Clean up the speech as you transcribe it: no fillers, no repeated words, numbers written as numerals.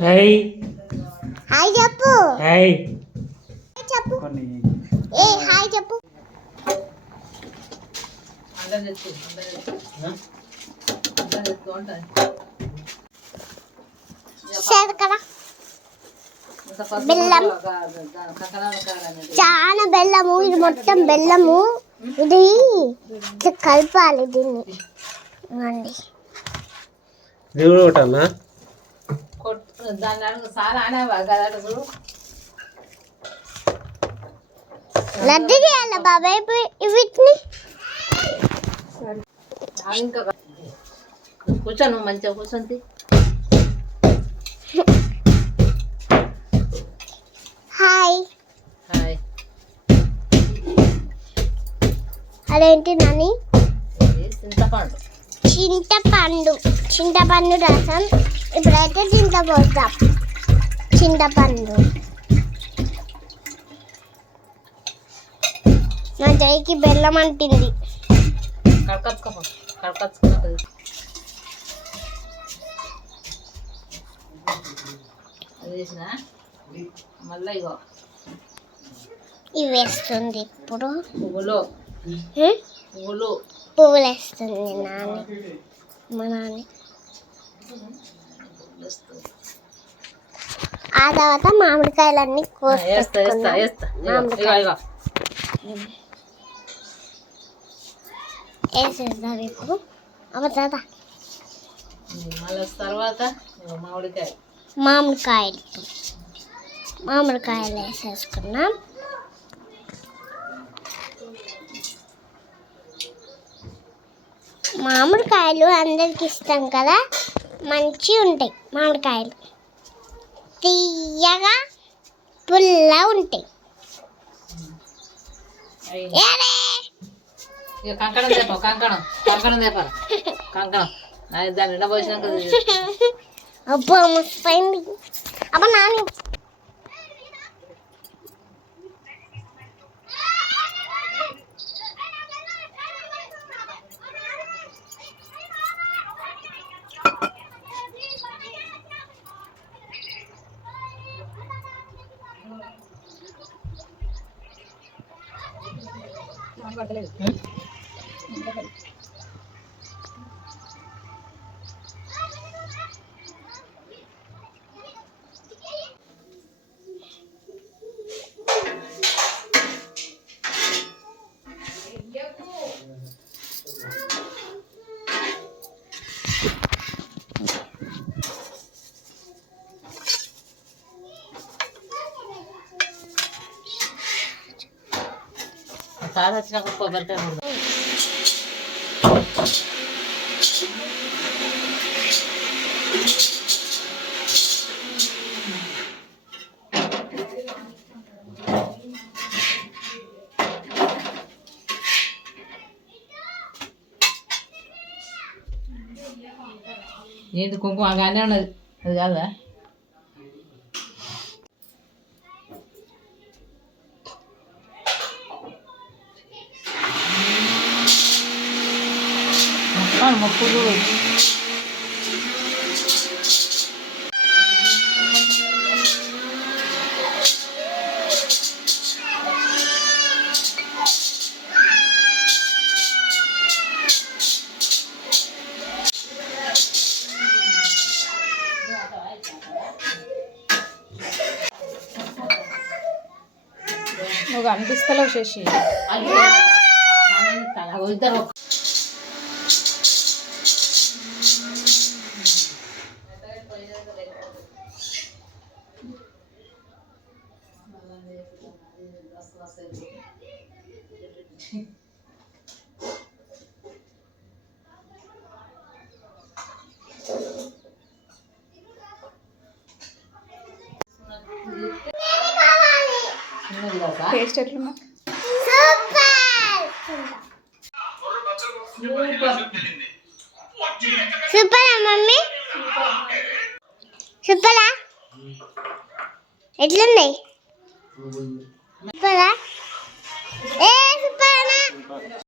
Hi hi చెప్పు. Hi చెప్పు. ఏ hi చెప్పు. బెల్లం చాలా బెల్లము, ఇది మొత్తం బెల్లము. ఇది కలపాలి దీన్ని. ఇవ్వండి దేవుడు ఒకటన్నా లడ్డు చేయాలి బాబాయ్ వీటిని. కూర్చోను మంచిగా కూర్చొని. Hi hi. అదేంటి నాని? చింతపండు. చింతపండు. చింతపండు రసం. ఇప్పుడైతే చింతపోస్తాం. చింతపండు నా చేయికి బెల్లం అంటింది. మళ్ళీ ఇగో ఇవి వేస్తుంది ఇప్పుడు. పువ్వులు పువ్వులు వేస్తుంది నాని. మా నాని ఆ తర్వాత మామిడికాయలన్నీ కోసుకుంటాం. వేసేద్దాం ఇప్పుడు. అవుతుందా? మళ్ళీ తర్వాత మామిడికాయలు వేసేసుకున్నాం. మామిడికాయలు అందరికి ఇష్టం కదా, మంచిగా ఉంటాయి. మామిడికాయలు తీయగా పుల్లగా ఉంటాయి. కంకణం తెప్పాలి. కంకణం తెప్పాలి. కంకణం దాన్ని ఎండ పోసినాక అబ్బా మస్తైంది. అబ్బా నాని సార్ వచ్చినాక కొబ్బరికాయ కొడదాం. ఏంటి కుంకుమ కానీ ఉన్నది, అది కాదా? మొక్కులు నువ్వు అనిపిస్తలేవు శశి. ఇద్దరు టేస్ట్ ఎట్లున్నా? సూపరా మమ్మీ? సూపరా? ఎట్లున్నాయి? సూపరా? ఏ సూపరా?